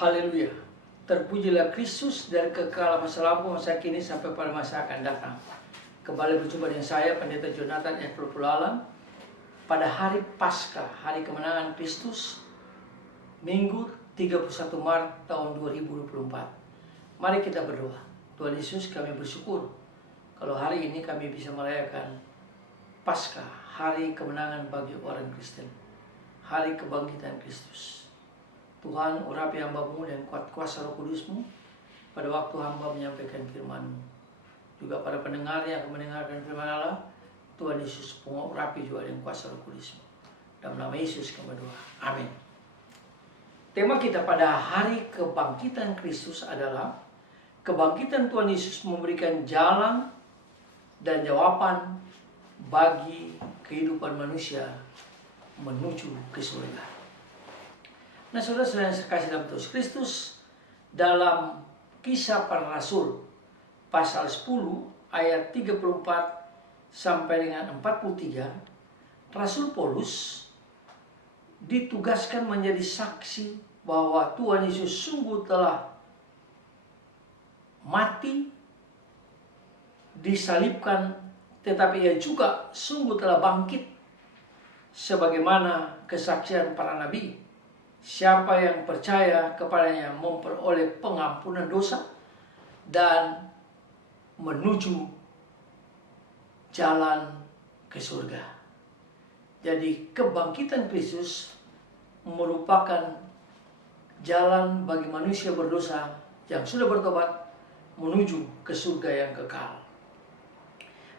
Haleluya. Terpujilah Kristus dari kekal masa lampau, masa kini, sampai pada masa akan datang. Kembali berjumpa dengan saya, Pendeta Jonathan F. Pulalan, pada hari Paskah, hari kemenangan Kristus, Minggu 31 Maret tahun 2024. Mari kita berdoa. Tuhan Yesus, kami bersyukur kalau hari ini kami bisa merayakan Paskah, hari kemenangan bagi orang Kristen, hari kebangkitan Kristus. Tuhan, urapi hamba-Mu dan kuat kuasa Roh Kudus-Mu pada waktu hamba menyampaikan firman-Mu. Juga pada pendengar yang akan mendengarkan firman Allah, Tuhan Yesus urapi juga dengan kuasa Roh Kudus-Mu. Dalam nama Yesus kami berdoa. Amin. Tema kita pada hari kebangkitan Kristus adalah kebangkitan Tuhan Yesus memberikan jalan dan jawaban bagi kehidupan manusia menuju ke surga. Nah, saudara-saudara yang sekasih dalam Tuhan Kristus, dalam Kisah Para Rasul pasal 10 ayat 34 sampai dengan 43, Rasul Paulus ditugaskan menjadi saksi bahwa Tuhan Yesus sungguh telah mati, disalibkan, tetapi ia juga sungguh telah bangkit sebagaimana kesaksian para nabi. Siapa yang percaya kepadanya memperoleh pengampunan dosa dan menuju jalan ke surga. Jadi kebangkitan Kristus merupakan jalan bagi manusia berdosa yang sudah bertobat menuju ke surga yang kekal.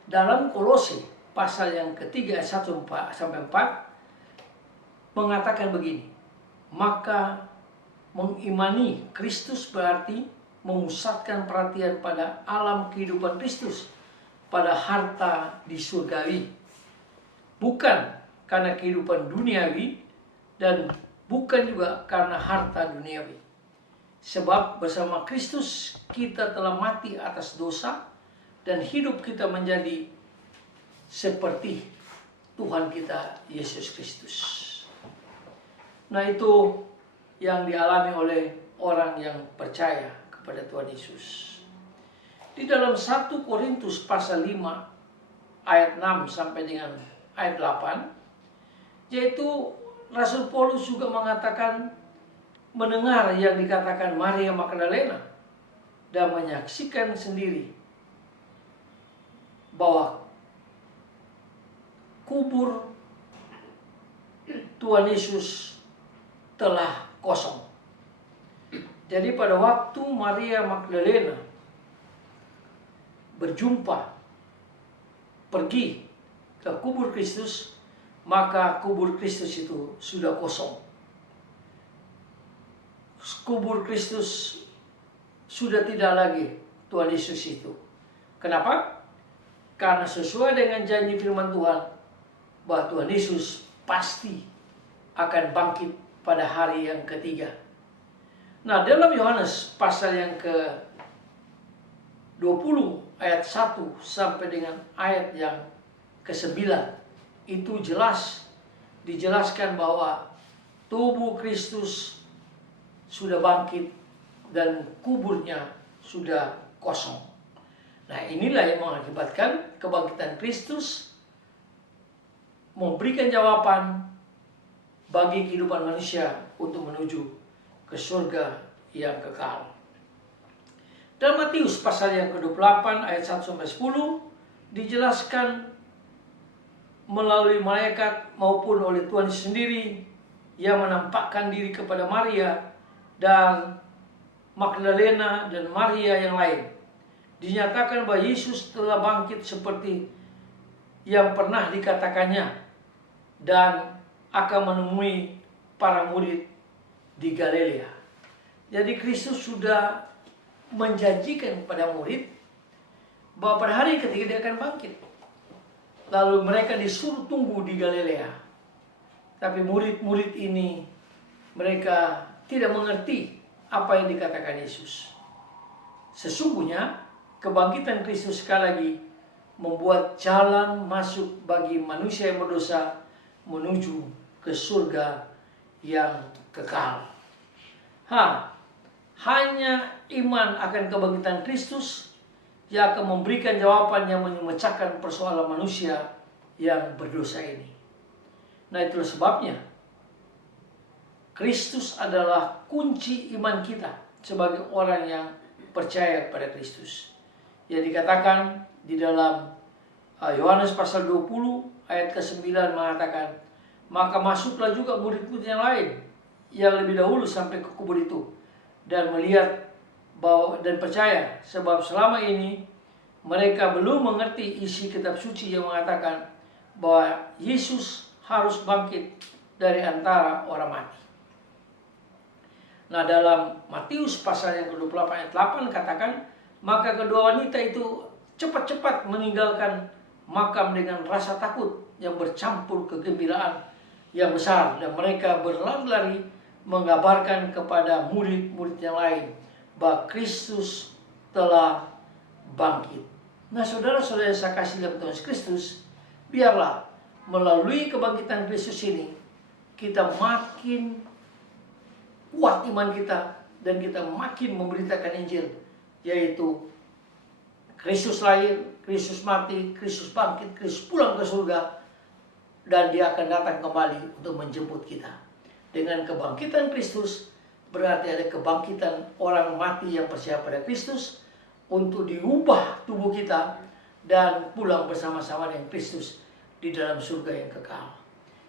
Dalam Kolose pasal yang ketiga ayat 1-4 mengatakan begini. Maka mengimani Kristus berarti memusatkan perhatian pada alam kehidupan Kristus, pada harta di surgawi. Bukan karena kehidupan duniawi dan bukan juga karena harta duniawi. Sebab bersama Kristus kita telah mati atas dosa dan hidup kita menjadi seperti Tuhan kita Yesus Kristus. Nah, itu yang dialami oleh orang yang percaya kepada Tuhan Yesus. Di dalam 1 Korintus pasal 5 ayat 6 sampai dengan ayat 8, yaitu Rasul Paulus juga mengatakan mendengar yang dikatakan Maria Magdalena dan menyaksikan sendiri bahwa kubur Tuhan Yesus telah kosong. Jadi pada waktu Maria Magdalena pergi ke kubur Kristus, maka kubur Kristus itu sudah kosong. Kubur Kristus sudah tidak lagi Tuhan Yesus itu. Kenapa? Karena sesuai dengan janji firman Tuhan bahwa Tuhan Yesus pasti akan bangkit pada hari yang ketiga. Nah, dalam Yohanes pasal yang ke-20 ayat 1 sampai dengan ayat yang ke-9 itu dijelaskan bahwa tubuh Kristus sudah bangkit dan kuburnya sudah kosong. Nah, inilah yang mengakibatkan kebangkitan Kristus memberikan jawaban bagi kehidupan manusia untuk menuju ke surga yang kekal. Dalam Matius pasal yang ke-28 ayat 1-10 dijelaskan melalui malaikat maupun oleh Tuhan sendiri yang menampakkan diri kepada Maria dan Magdalena dan Maria yang lain. Dinyatakan bahwa Yesus telah bangkit seperti yang pernah dikatakannya dan akan menemui para murid di Galilea. Jadi Kristus sudah menjanjikan kepada murid bahwa pada hari ketiga dia akan bangkit. Lalu mereka disuruh tunggu di Galilea. Tapi murid-murid ini mereka tidak mengerti apa yang dikatakan Yesus. Sesungguhnya kebangkitan Kristus sekali lagi membuat jalan masuk bagi manusia yang berdosa menuju ke surga yang kekal. hanya iman akan kebangkitan Kristus yang akan memberikan jawaban yang memecahkan persoalan manusia yang berdosa ini. Nah, itulah sebabnya Kristus adalah kunci iman kita sebagai orang yang percaya pada Kristus. Yang dikatakan di dalam Yohanes pasal 20 ayat ke-9 mengatakan, maka masuklah juga murid-murid yang lain yang lebih dahulu sampai ke kubur itu dan melihat bahwa dan percaya, sebab selama ini mereka belum mengerti isi kitab suci yang mengatakan bahwa Yesus harus bangkit dari antara orang mati. Nah, dalam Matius pasal yang ke-28 ayat 8 katakan, maka kedua wanita itu cepat-cepat meninggalkan makam dengan rasa takut yang bercampur kegembiraan yang besar, dan mereka berlari-lari mengabarkan kepada murid-murid yang lain bahwa Kristus telah bangkit. Nah, saudara-saudara saya kasih dalam Tuhan Kristus, biarlah melalui kebangkitan Kristus ini kita makin kuat iman kita dan kita makin memberitakan Injil, yaitu Kristus lahir, Kristus mati, Kristus bangkit, Kristus pulang ke surga, dan Dia akan datang kembali untuk menjemput kita. Dengan kebangkitan Kristus berarti ada kebangkitan orang mati yang percaya pada Kristus untuk diubah tubuh kita dan pulang bersama-sama dengan Kristus di dalam surga yang kekal.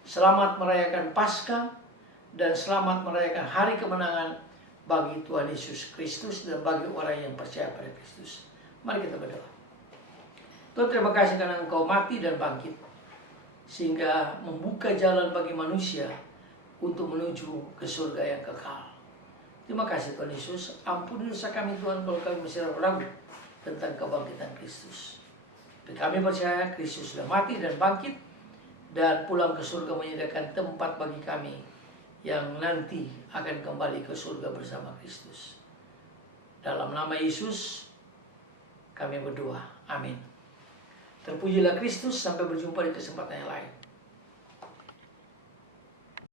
Selamat merayakan Paskah dan selamat merayakan hari kemenangan bagi Tuhan Yesus Kristus dan bagi orang yang percaya pada Kristus. Mari kita berdoa. Tuhan, terima kasih karena Engkau mati dan bangkit, sehingga membuka jalan bagi manusia untuk menuju ke surga yang kekal. Terima kasih Tuhan Yesus. Ampuni dosa kami Tuhan kalau kami masih ragu tentang kebangkitan Kristus. Tapi kami percaya Kristus sudah mati dan bangkit dan pulang ke surga menyediakan tempat bagi kami yang nanti akan kembali ke surga bersama Kristus. Dalam nama Yesus kami berdoa. Amin. Terpujilah Kristus. Sampai berjumpa di kesempatan yang lain.